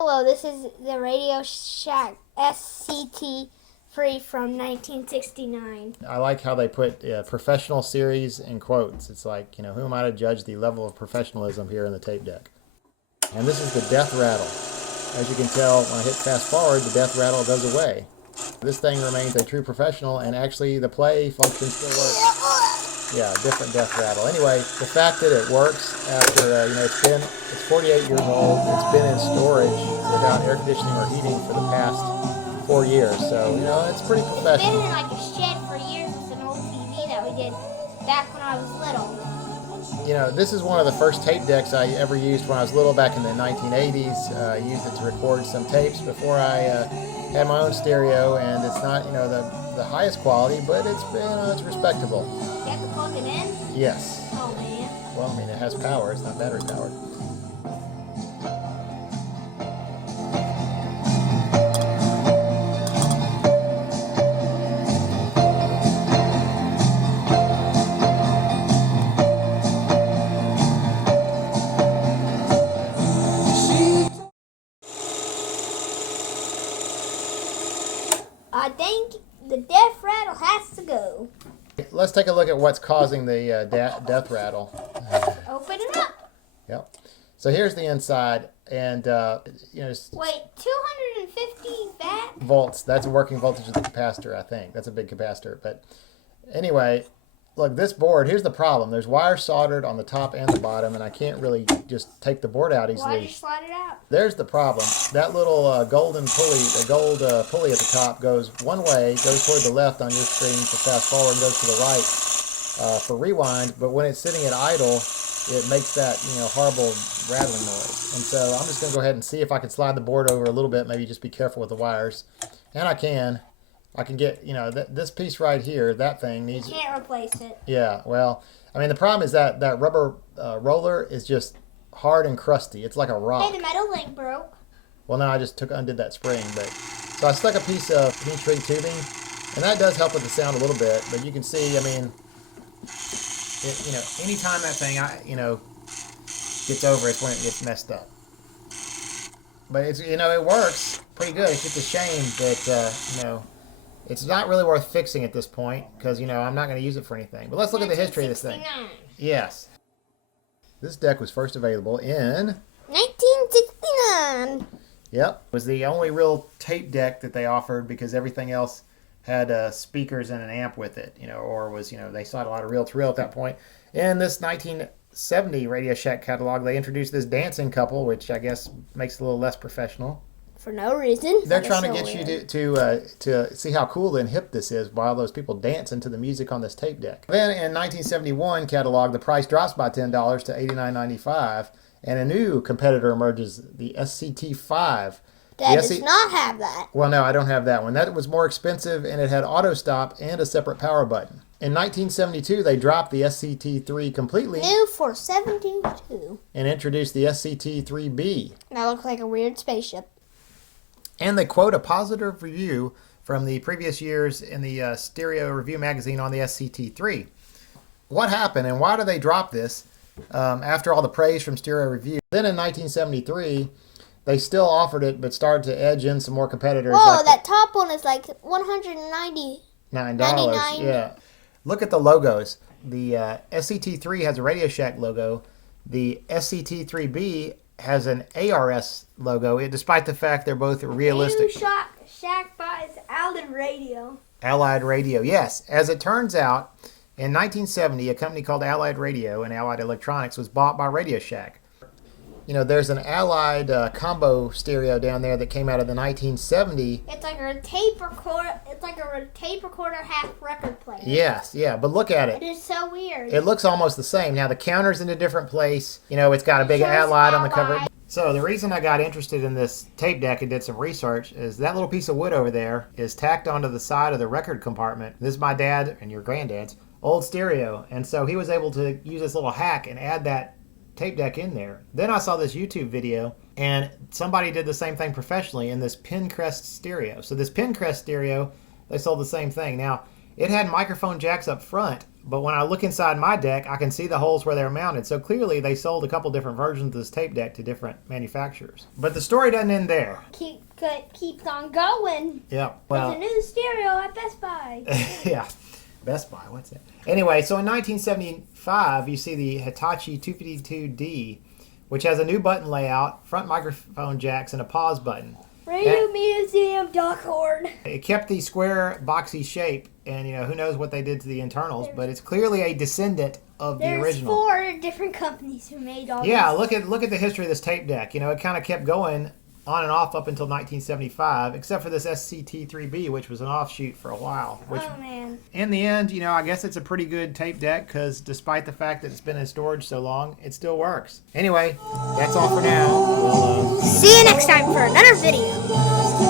Hello, this is the Radio Shack SCT-3 from 1969. I like how they put professional series in quotes. It's like, who am I to judge the level of professionalism here in the tape deck? And this is the death rattle. As you can tell, when I hit fast forward, the death rattle goes away. This thing remains a true professional, and actually the play function still works. Yeah, different death rattle. Anyway, the fact that it works after, it's 48 years old. It's been in storage without air conditioning or heating for the past 4 years. So, it's pretty professional. It's been in like a shed for years with an old TV that we did back when I was little. This is one of the first tape decks I ever used when I was little back in the 1980s. I used it to record some tapes before I had my own stereo, and it's not, the highest quality, but it's respectable. You have to plug it in? Yes. Oh, man. Well, it has power. It's not battery powered. I think the death rattle has to go. Let's take a look at what's causing the death rattle. Open it up. Yep. So here's the inside, and Wait, 250 volts. That's a working voltage of the capacitor, I think. That's a big capacitor. But anyway, look, this board, here's the problem. There's wires soldered on the top and the bottom, and I can't really just take the board out easily. Why did you slide it out? There's the problem. That little golden pulley, the gold pulley at the top goes one way, goes toward the left on your screen for fast forward, and goes to the right for rewind. But when it's sitting at idle, it makes that horrible rattling noise. And so I'm just going to go ahead and see if I can slide the board over a little bit. Maybe just be careful with the wires. And I can get this piece right here. That thing needs. You can't replace it. Yeah. Well, the problem is that rubber roller is just hard and crusty. It's like a rock. Hey, the metal link broke. Well, no, I just undid that spring, so I stuck a piece of heat-shrink tubing, and that does help with the sound a little bit. But you can see, anytime that thing, gets over, it's when it gets messed up. But it's, it works pretty good. It's just a shame that, it's not really worth fixing at this point because, I'm not going to use it for anything. But let's look at the history of this thing. Yes. This deck was first available in 1969. Yep. It was the only real tape deck that they offered because everything else had speakers and an amp with it, or was, they saw a lot of reel-to-reel at that point. In this 1970 Radio Shack catalog, they introduced this dancing couple, which I guess makes it a little less professional. For no reason. They're trying to get you to see how cool and hip this is while those people dancing to the music on this tape deck. Then in 1971 catalog, the price drops by $10 to $89.95, and a new competitor emerges, the SCT-5. That does not have that. Well, no, I don't have that one. That was more expensive, and it had auto stop and a separate power button. In 1972, they dropped the SCT-3 completely. New for $72. And introduced the SCT-3B. That looks like a weird spaceship. And they quote a positive review from the previous years in the Stereo Review magazine on the SCT-3. What happened, and why did they drop this after all the praise from Stereo Review? Then in 1973... they still offered it, but started to edge in some more competitors. Whoa, that top one is like $199. Yeah. Look at the logos. The SCT-3 has a Radio Shack logo. The SCT-3B has an ARS logo, despite the fact they're both realistic. New Shack buys Allied Radio. Allied Radio, yes. As it turns out, in 1970, a company called Allied Radio and Allied Electronics was bought by Radio Shack. There's an Allied combo stereo down there that came out of the 1970. It's like a tape recorder. It's like a tape recorder half record player. Yes, yeah, but look at it. It is so weird. It looks almost the same. Now the counter's in a different place. It's got a big Allied on the cover. So the reason I got interested in this tape deck and did some research is that little piece of wood over there is tacked onto the side of the record compartment. This is my dad and your granddad's old stereo, and so he was able to use this little hack and add that tape deck in there. Then I saw this YouTube video, and somebody did the same thing professionally in this Penncrest stereo. So this Penncrest stereo, they sold the same thing. Now, it had microphone jacks up front, But when I look inside my deck, I can see the holes where they're mounted. So clearly they sold a couple different versions of this tape deck to different manufacturers. But the story doesn't end there. Keeps on going. Yeah. Well, there's a new stereo at Best Buy. yeah. Best Buy, what's that? Anyway, so in 1975, you see the Hitachi 252D, which has a new button layout, front microphone jacks, and a pause button. RadioMuseum.org. It kept the square, boxy shape, and who knows what they did to the internals, but it's clearly a descendant of the original. There's 4 different companies who made all Yeah, these. look at the history of this tape deck. It kind of kept going on and off up until 1975, except for this SCT-3B, which was an offshoot for a while. Which, oh, man. in the end, I guess it's a pretty good tape deck because despite the fact that it's been in storage so long, it still works. Anyway, that's all for now. See you next time for another video.